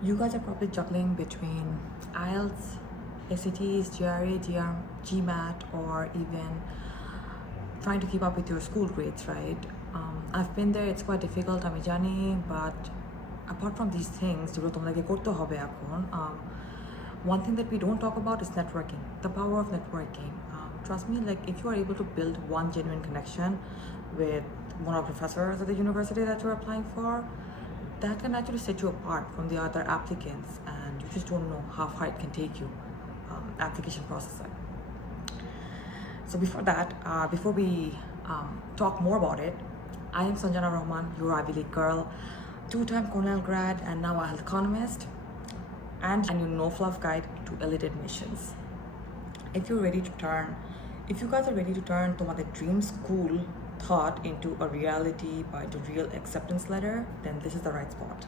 You guys are probably juggling between IELTS, SATs, GRE, GMAT, or even trying to keep up with your school grades, right? I've been there, it's quite difficult, আমি জানি, but apart from these things, যেগুলো তোমাদেরকে করতে হবে এখন, one thing that we don't talk about is networking, the power of networking. Trust me, like if you are able to build one genuine connection with one of the professors at the university that you're applying for, that can actually set you apart from the other applicants, and you just don't know how far it can take you, application processing. So before we talk more about it, I am Sanjana Rahman, your Ivy League girl, two-time Cornell grad, and now a health economist, and your no-fluff guide to elite admissions. If you guys are ready to turn তোমাদের dream school thought into a reality by the real acceptance letter, then this is the right spot.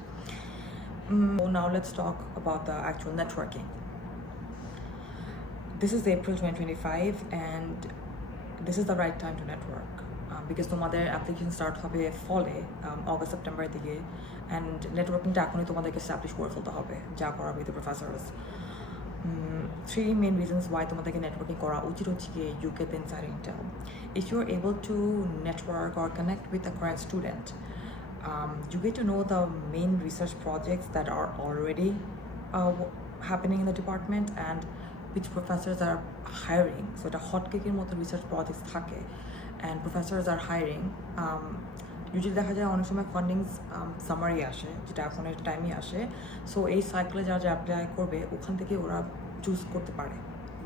So now let's talk about the actual networking. This is April 2025, and this is the right time to network because তোমাদের application start হবে ফলে August September দিকে, and networkingটা এখনই তোমাদেরকে establish করে ফেলতে হবে যা করা with the professors. Three main reasons why তোমাদেরকে networking করা উচিত হচ্ছে কি you get the inside intel. If you're able to network or connect with a current student, you get to know the main research projects that are already happening in the department and which professors are hiring. So the hot cake-এর মতো research projects থাকে and professors are hiring. Usually দেখা যায় অনেক সময় ফান্ডিংস summary আসে, যেটা এখন একটা টাইমই আসে, সো এই সাইকেলে যারা অ্যাপ্লাই করবে ওখান থেকে ওরা চুজ করতে পারে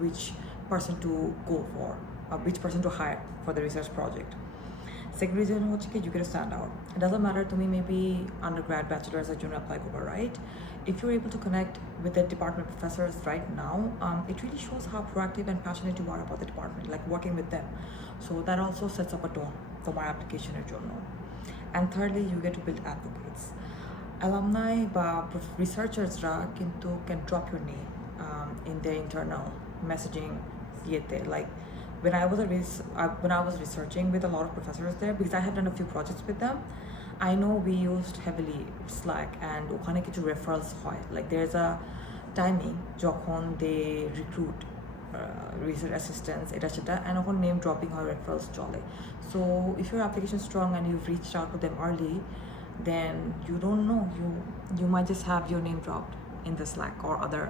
which person to go for, which person to hire for the research project. Second reason হচ্ছে কি you get to stand out. It doesn't matter তুমি maybe undergrad, bachelor's এর জন্য apply করবা, right? If you're able to connect with the department professors right now, it really shows how proactive and passionate you are about the department, like working with them. So that also sets up a tone for my application এর জন্য. And thirdly, you get to build advocates. Alumni বা researchersরা কিন্তু can drop your name in their internal messaging ইয়েতে. Like when I was researching with a lot of professors there, because I have done a few projects with them, I know we used heavily Slack and ওখানে কিছু referrals হয়. Like there's a timing যখন they recruit research assistants এটা সেটা, and ওখানে name dropping হয়, referrals চলে. So if your application is strong and you've reached out to them early, then you don't know, you might just have your name dropped in the Slack or other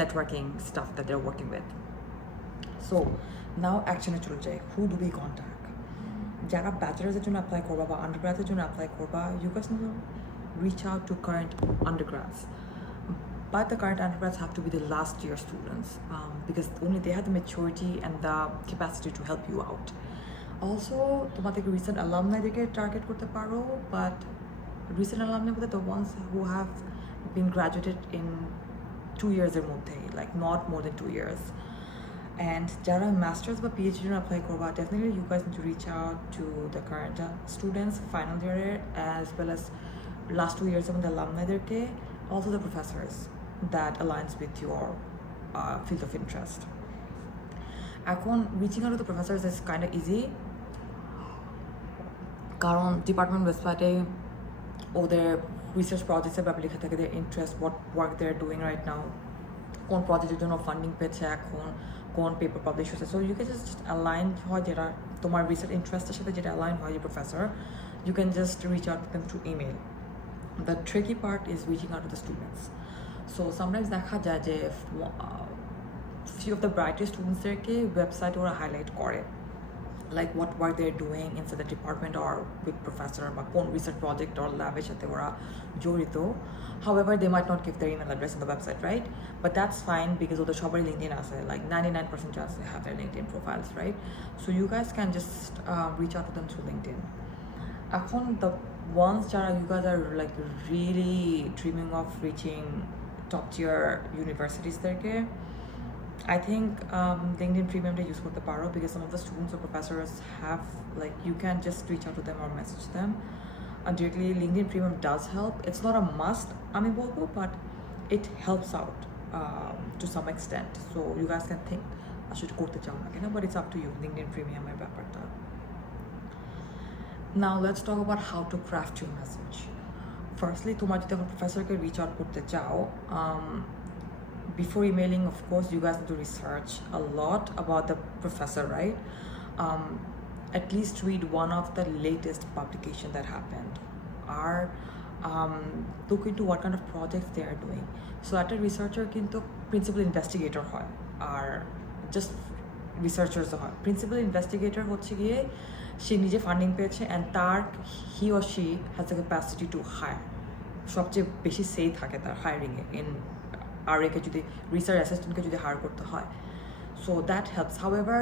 networking stuff that they're working with. So now actionে চলে যাই. Who do we contact? যারা ব্যাচেলার্সের জন্য apply করবা বা আন্ডারগ্রাডের জন্য apply করবা, you guys need to reach out to current undergrads. But the current undergrads have to be the last year students because only they have the maturity and the capacity to help you out. Also, তোমাদেরকে recent alumni-দেরকে target করতে পারো, but recent alumni বলতে the ones who have been graduated in 2 years এর মধ্যে, like not more than 2 years. And যারা masters বা PhD জন্য apply করবা, definitely you guys need to reach out to the current students, final year as well as last 2 years of the alumni-দেরকে, also the professors that aligns with your field of interest. এখন reaching out to the professors is kind of easy কারণ department ওয়েবসাইটে ওদের research প্রজেক্টসের ব্যাপারে লেখা থাকে their interest, what work they're doing right now, কোন প্রজেক্টের জন্য ফান্ডিং পেয়েছে এখন, কোন পেপার পাবলিশ হচ্ছে. So you can just align হয় যেটা তোমার রিসার্চ ইন্টারেস্টের সাথে যেটা অ্যালাইন হয় যে professor, you can just reach out to them through email. The tricky part is reaching out to the students. So sometimes দেখা যায় যে few of the brightest students-দেরকে ওয়েবসাইটে ওরা হাইলাইট করে like what work they're doing inside the department or with professor বা কোন research project or lab-এর সাথে ওরা জড়িত. However, they might not give their email address on the website, right? But that's fine because ওদের সবারই LinkedIn আছে, like 99% chance they have their LinkedIn profiles, right? So you guys can just reach out to them through LinkedIn. এখন the ones যারা you guys are like really dreaming of reaching top tier universities-দেরকে, I think LinkedIn Premium-টা use করতে পারো because some of the students or professors have, like, you can just reach out to them or message them directly. LinkedIn Premium does help. It's not a must, আমি বলবো, but it helps out to some extent. So you guys can think আসলে করতে চাও না কেন, but it's up to you. LinkedIn Premium এর ব্যাপারটা. Now let's talk about how to craft your message. Firstly, তোমার যদি এখন প্রফেসরকে রিচ আউট করতে চাও, before emailing, of course, you guys need to research a lot about the professor, right? At least read one of the latest publication that happened, or look into what kind of projects they are doing. So at a researcher কিন্তু principal investigator হয়, আর just researchers হয়. Principal investigator হচ্ছে গিয়ে সে নিজে funding পেয়েছে and তার he or she has the capacity to hire. সবচেয়ে বেশি সেই থাকে তার হায়ারিংয়ে ইন আর একে যদি রিসার্চ অ্যাসিস্ট্যান্টকে যদি হায়ার করতে হয়, সো দ্যাট হেল্পস। হাউএভার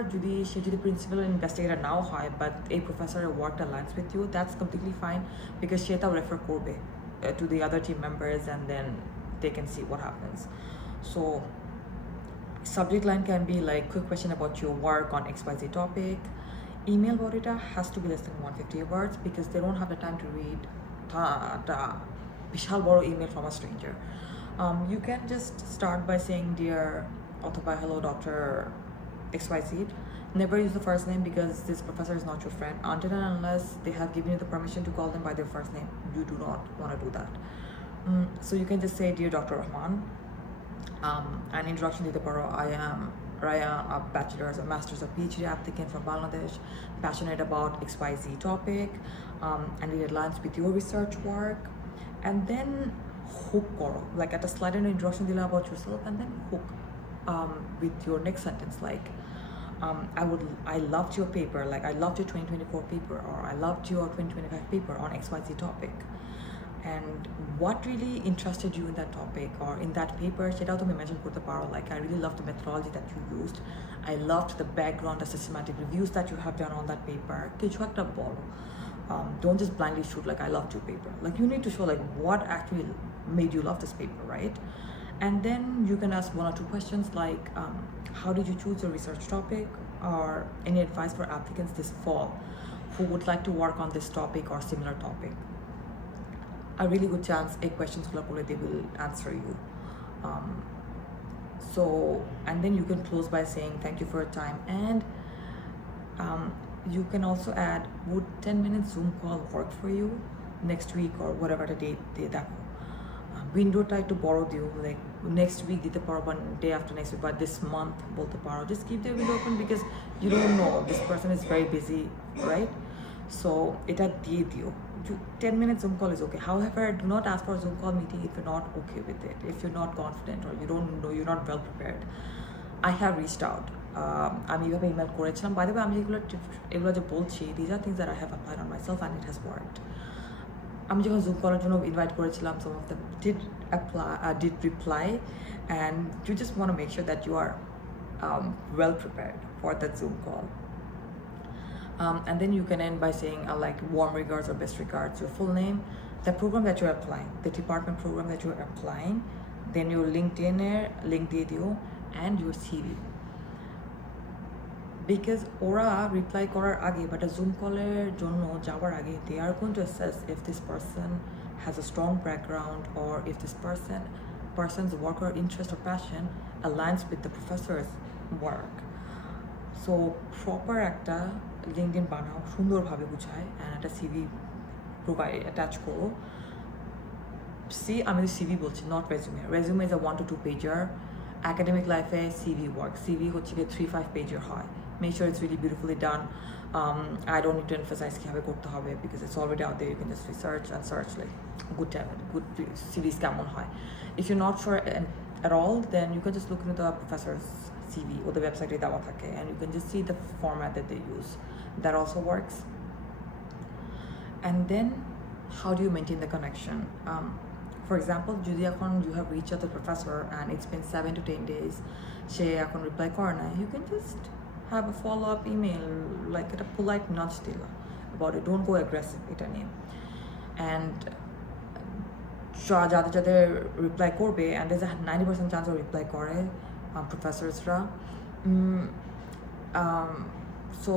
সে যদি প্রিন্সিপাল ইনভেস্টিগেটর নাও হয় বাট এই প্রফেসরের ওয়ার্কটা aligns with you, that's completely fine, because সে তাও রেফার করবে to the other team members and then they can see what happens. So subject line can be like quick question about your work on XYZ topic. Email body has to be less than 150 words because they don't have the time to read bishal boro email from a stranger. You can just start by saying dear অথবা hello Dr. XYZ. Never use the first name because this professor is not your friend until and unless they have given you the permission to call them by their first name. You do not want to do that. So you can just say dear Dr. Rahman. An introduction to the paro. I am Raya, a bachelor's, a master's, a PhD applicant from Bangladesh, passionate about XYZ topic, and it aligns with your research work. And then hook koro, like at a slide and introduction dila about yourself, and then hook with your next sentence, like I loved your paper, like I loved your 2024 paper, or I loved your 2025 paper on XYZ topic. And what really interested you in that topic or in that paper, সেটাও তুমি mention করতে পারো, like I really loved the methodology that you used, I loved the background, the systematic reviews that you have done on that paper. কিছু একটা বলো. Don't just blindly shoot like I loved your paper. Like you need to show like what actually made you love this paper, right? And then you can ask one or two questions like how did you choose your research topic, or any advice for applicants this fall who would like to work on this topic or similar topic. A really good chance a questions they will answer you. So and then you can close by saying thank you for your time, and you can also add would 10-minute Zoom call work for you next week or whatever the date they দেখো উইন্ডোটা একটু বড় দিও, like next week দিতে পারো বা day after next week, but this month বলতে পারো. Just keep the window open because you don't know, this person is very busy, right? So এটা দিয়ে দিও. 10-minute Zoom call is okay. However, do not ask for a Zoom call meeting if you're not okay with it, if you're not confident or you don't know, you're not well prepared. I have reached out. আমি এইভাবে email করেছিলাম. By the way, আমি এগুলো যে বলছি, these are things that I have applied on myself and it has worked. আমি যখন zoom করার জন্য ইনভাইট করেছিলাম, some of them did reply, and you just want to make sure that you are well prepared for that Zoom call. And then you can end by saying like warm regards or best regards, your full name, the program that you're applying, the department program that you're applying, then your LinkedIn link দিয়ে দিও, and your CV. Because ওরা reply করার আগে বা একটা zoom কলের জন্য যাওয়ার আগে they are going to assess if this person has a strong background or if this person's work or interest or passion aligns with the professor's work. So proper একটা লিঙ্কডইন বানাও, সুন্দরভাবে গুছায়, and একটা CV provide attach করো। আমি CV বলছি, not resume. Resume is a 1 to 2 pager. Academic লাইফে CV work, CV হচ্ছে গিয়ে 3-5 pager হয়. Make sure it's really beautifully done. I don't need to emphasize কিভাবে করতে হবে because it's already out there. You can just research and search like good CVs কেমন হয়. If you're not sure at all, then you can just look into the professor's CV or the website দেওয়া থাকে, and you can just see the format that they use. That also works. And then how do you maintain the connection? For example, যদি এখন you have reached out to the professor and it's been 7 to 10 days, সে এখন reply করে না, you can just have a follow-up email, like a polite nudge দিলা about it. Don't go aggressive এটা নিয়ে. And যাদের reply করবে, and there's a 90% chance of reply করে professorsরা. So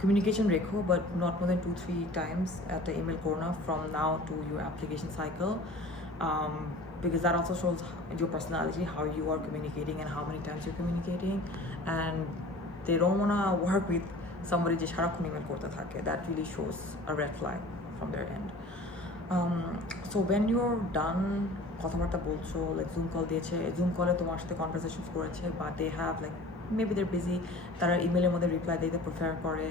communication রেখো, but not more than 2-3 times at the email corner from now to your application cycle, because that also shows your personality, how you are communicating and how many times you're communicating. And they don't want to work with somebody যে সারাক্ষণ email করতে থাকে. That really shows a red flag from their end. So when you're done কথাবার্তা বলছো, like Zoom call দিয়েছে, Zoom call-এ তোমার সাথে conversations করেছে, but they have like maybe they're busy, তারা ইমেলের মধ্যে রিপ্লাই দিতে প্রেফার করে,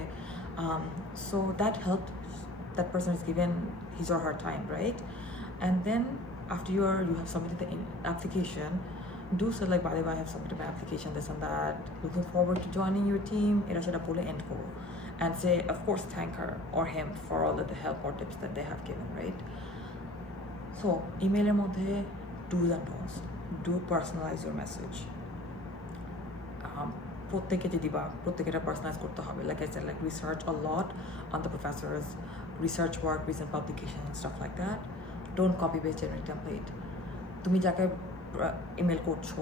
so that helped, that person is given his or her time, right? And then after you have submitted the application, do say like, by the way, I have submitted my application, this and that, looking forward to joining your team, এটা সেটা বলে end করো, and say, of course, thank her or him for all of the help or tips that they have given, right? So email মধ্যে do's and don'ts. Do personalize your message. প্রত্যেকে যে দিবা প্রত্যেকে এটা personalize করতে হবে. Like I said, like research a lot on the professors, research work, recent publication and stuff like that. Don't copy paste generic template. তুমি যাকে email করছো,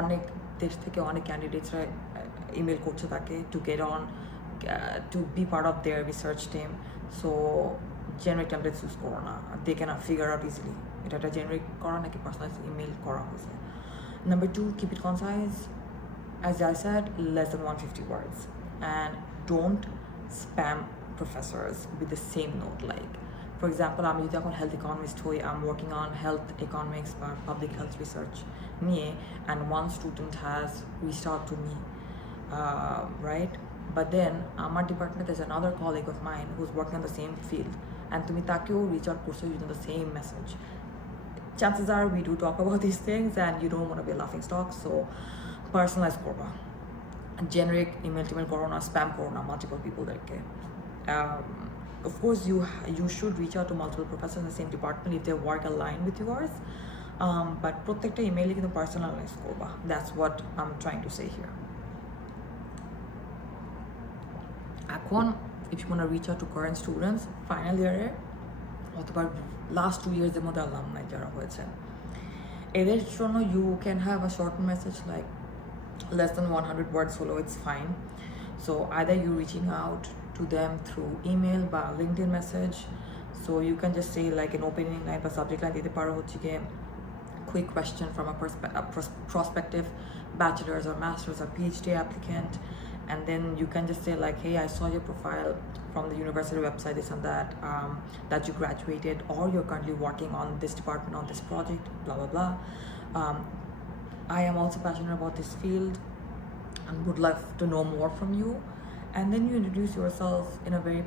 অনেক দেশ থেকে অনেক ক্যান্ডিডেটসরা ইমেল করছে তাকে to get on, to be part of their research team. So generic templates use করো না, they cannot figure out easily এটা একটা generic করা নাকি personalized email করা হয়েছে. Number 2, keep it concise. As I said, less than 150 words. And don't spam professors with the same note. Like, for example, I'm a health economist, I'm working on health economics or public health research, and one student has reached out to me, right? But then our department, there's another colleague of mine who's working on the same field, and to me takeo reach out to using the same message. Chances are we do talk about these things and you don't want to be a laughing stock, so personalize korba. Generic email korona, spam korona, multiple people derke. Of course you should reach out to multiple professors in the same department if their work align with yours, but protecta email kintu personalize korba. That's what I'm trying to say here. এখন if you want to reach out to current students, final year অথবা last 2 years এর মধ্যে alumni যারা হয়েছে, এদের জন্য you can have a short message like less than 100 words holo, it's fine. So either you reaching out to them through email বা LinkedIn message, so you can just say like an opening line বা subject line দিতে পারো হচ্ছে গিয়ে quick question from a prospective bachelor's or master's or PhD applicant, and then you can just say like, hey, I saw your profile from the university website, this and that, that you graduated or you're currently working on this department on this project, blah blah blah. I am also passionate about this field and would love to know more from you. And then you introduce yourself in a very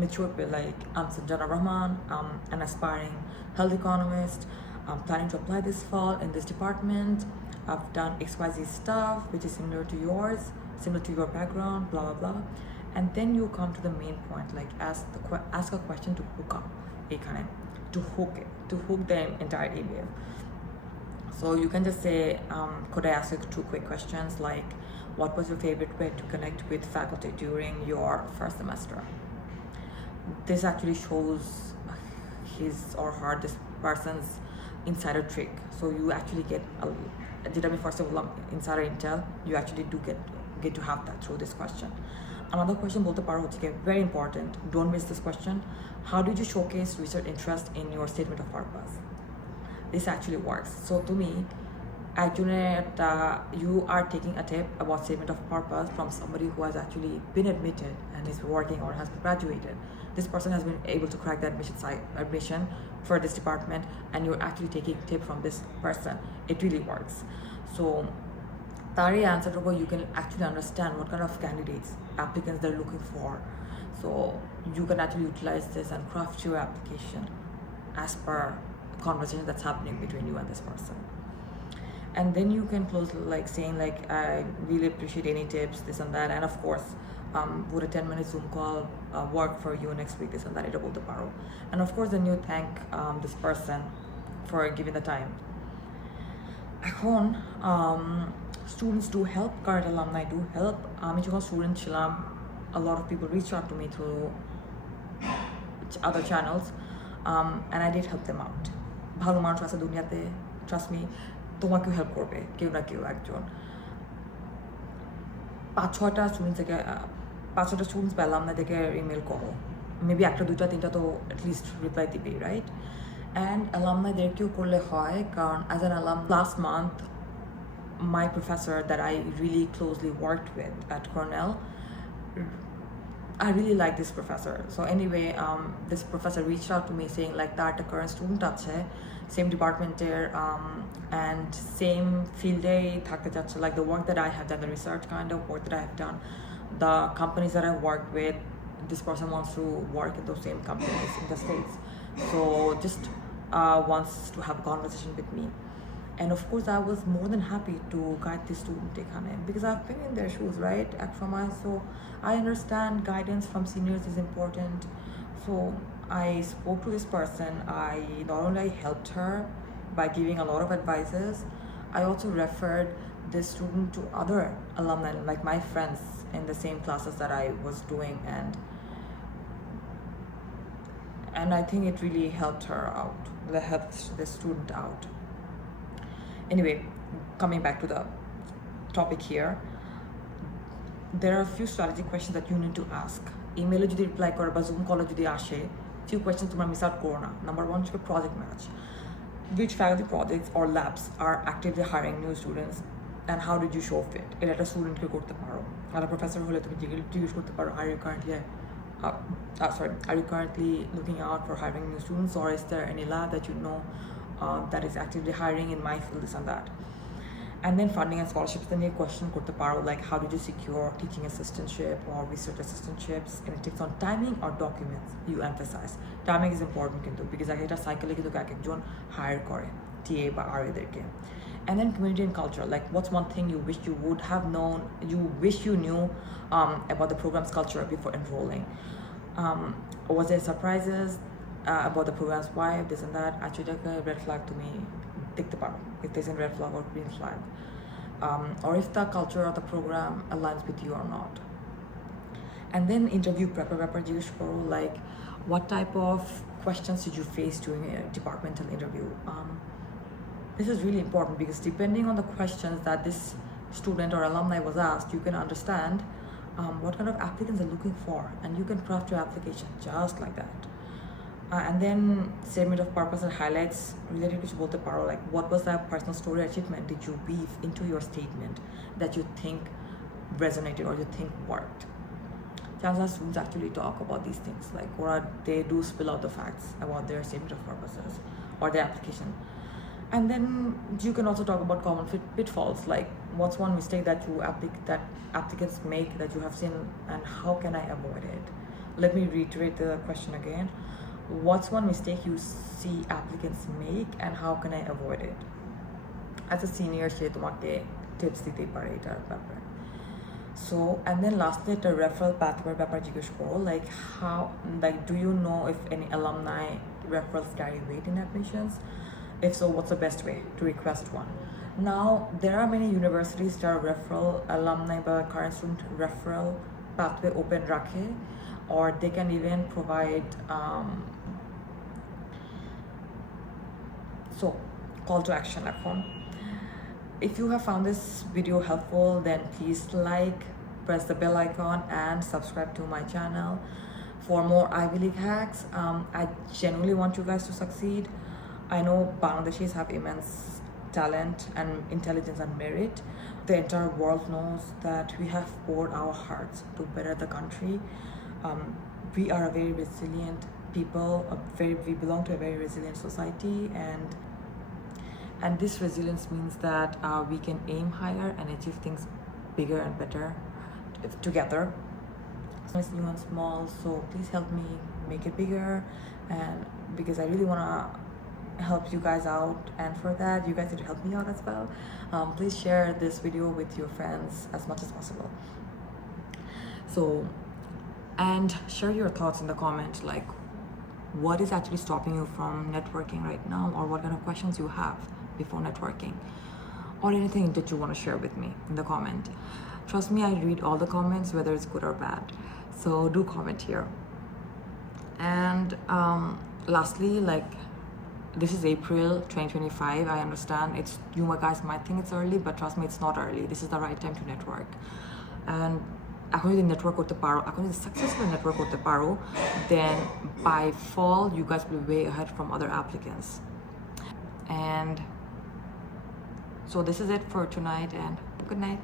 mature way, like, I'm Sanjana Rahman, I'm an aspiring health economist, I'm planning to apply this fall in this department, I've done XYZ stuff which is similar to yours, similar to your background, blah blah blah. And then you come to the main point, like ask a question to hook up, to hook the entire email. So you can just say, could I ask you 2 quick questions, like what was your favorite way to connect with faculty during your first semester? This actually shows his or her, this person's insider trick. So you actually get first of all insider intel, you actually do get to have that through this question. Another question bolte paro hocche very important, don't miss this question. How did you showcase research interest in your statement of purpose? This actually works. So to me, you are taking a tip about statement of purpose from somebody who has actually been admitted and is working or has graduated. This person has been able to crack the admission for this department, and you're actually taking tip from this person. It really works. So tari answer to you can actually understand what kind of candidates, applicants they're looking for. So you can actually utilize this and craft your application as per conversation that's happening between you and this person. And then you can close like saying like, I really appreciate any tips, this and that, and of course would a 10-minute Zoom call work for you next week, this and that, এটা বলতে পারো. And of course then you thank this person for giving the time. এখন students do help, current alumni do help. আমি যখন student ছিলাম, a lot of people reached out to me through other channels, and I did help them out. ভালো মানুষ আছে দুনিয়াতে, trust me, তোমাকেও help করবে কেউ না কেউ একজন. 5-6টা স্টুডেন্টস পেলাম না দেখে ইমেল করো, মেবি 1, 2, 3 তো অ্যাটলিস্ট রিপ্লাই দিবে, রাইট? অ্যান্ড অ্যালামনাইদেরকেও করলে হয়, কারণ as an alarm last month my professor that I really closely worked with at Cornell I really like this professor. So anyway, this professor reached out to me saying like that the current student আছে same department and same field থাকতে চাচ্ছে, like the work that I have done, the research kind of work that I have done, the companies that I've worked with, this person wants to work in those same companies in the States. So just wants to have a conversation with me. And of course, I was more than happy to guide this student because I've been in their shoes, right? So I understand guidance from seniors is important. So I spoke to this person. I not only helped her by giving a lot of advices, I also referred this student to other alumni, like my friends in the same classes that I was doing, and I think it really helped her out. That helped the student out. Anyway, coming back to the topic here, there are a few strategic questions that you need to ask. Email jodi reply koro ba Zoom call jodi ashe, few questions tomra miss out koro na. Number 1 is project match. Which faculty projects or labs are actively hiring new students and how did you show fit? Eta একটা student কে করতে পারো, আর professor হলে তুমি জিজ্ঞেস করতে পারো, are you currently looking out for hiring new students, or is there any lab that you know that is actively hiring in my field, this and that. And then funding and scholarships, then a question korte paro, like how did you secure teaching assistantship or research assistantships, and it takes on timing or documents. You emphasize timing is important because I get a cycle kintu ek ekjon hire kore TA ba RA derke. And then community and culture, like what's one thing you wish you would have known, you wish you knew about the program's culture before enrolling. Was there surprises about the program's vibe, this and that? Actually, like a red flag to me, take the part if there's a red flag or green flag, or if the culture of the program aligns with you or not. And then interview prep, like what type of questions did you face during a departmental interview? This is really important because depending on the questions that this student or alumni was asked, you can understand what kind of applicants are looking for, and you can craft your application just like that. And then statement of purpose and highlights related to both the paro, like what was that personal story achievement did you weave into your statement that you think resonated or you think worked. Chances students actually talk about these things, like or they do spill out the facts about their statement of purposes or their application. And then you can also talk about common pitfalls, like what's one mistake that applicants make that you have seen and how can I avoid it. Let me reiterate the question again. What's one mistake you see applicants make and how can I avoid it? As a senior, she tomake tips dite pare etar byapare. So, and then lastly, the referral pathway byapar jiggesh koro, like how, like do you know if any alumni referrals carry weight in admissions? If so, what's the best way to request one? Now, there are many universities that are referral alumni by current student referral pathway open rakhe, or they can even provide so call to action platform. If you have found this video helpful, then please like, press the bell icon and subscribe to my channel for more Ivy League hacks. I genuinely want you guys to succeed. I know Bangladeshis have immense talent and intelligence and merit. The entire world knows that we have poured our hearts to better the country. We are a very resilient people, we belong to a very resilient society, and this resilience means that we can aim higher and achieve things bigger and better together. It's new and small, so please help me make it bigger, and because I really want to help you guys out, and for that you guys need to help me out as well. Please share this video with your friends as much as possible. So, and share your thoughts in the comments, like what is actually stopping you from networking right now, or what kind of questions you have before networking, or anything that you want to share with me in the comment. Trust me, I read all the comments, whether it's good or bad, so do comment here. And lastly, like this is April 2025. I understand you guys might think it's early, but trust me, it's not early. This is the right time to network. And এখন যদি network করতে পারো, এখন যদি successful network করতে পারো, then by fall you guys will be way ahead from other applicants. And so this is it for tonight, and good night.